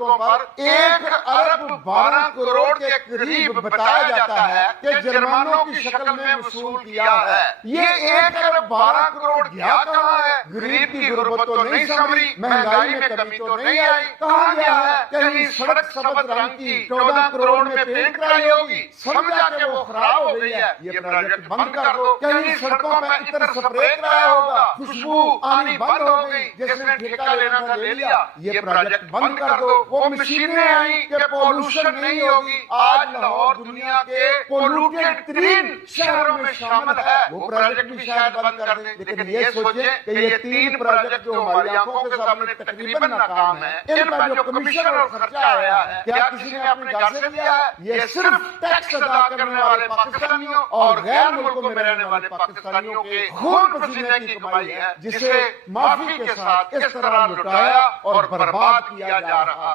سڑکوں پر 1 ارب 12 کروڑ کے قریب بتایا جاتا ہے کہ جرمانوں کی شکل میں وصول کیا ہے۔ یہ 1 ارب 12 کروڑ گیا کہاں ہے؟ غریب کی غربت تو نہیں سنوری، مہنگائی میں کمی تو نہیں آئی، کہاں گیا ہے؟ کہیں سڑک سبز رنگ کی 14 کروڑ میں پینٹ کرائی ہوگی، سمجھا کہ وہ خراب ہو گئی ہے، یہ پروجیکٹ بند کر دو۔ کہیں سڑکوں پہ عطر سپرے کرایا ہوگا، خوشبو آنی بند ہو گئی، جس نے ٹھیکہ لینا تھا لے لیا، یہ پروجیکٹ بند کر دو۔ وہ مشینیں آئیں کہ پولوشن نہیں ہوگی، آج لاہور دنیا کے پولوٹیڈ ترین شہروں میں شامل ہے، وہ پروجیکٹ بھی شاید بند کر دیں۔ لیکن یہ سوچیں کہ یہ 3 پروجیکٹ جو ہماری آنکھوں کے سامنے تقریباً ناکام ہیں، ان پر جو کمیشن اور خرچہ آیا ہے، کیا کسی نے اپنے گھر سے دیا ہے؟ یہ صرف ٹیکس ادا کرنے والے پاکستانیوں اور غیر ملکوں میں رہنے والے پاکستانیوں کے خون پسینے کی کمائی ہے، جسے مافی کے ساتھ اس طرح لٹایا اور برباد کیا جا رہا ہے۔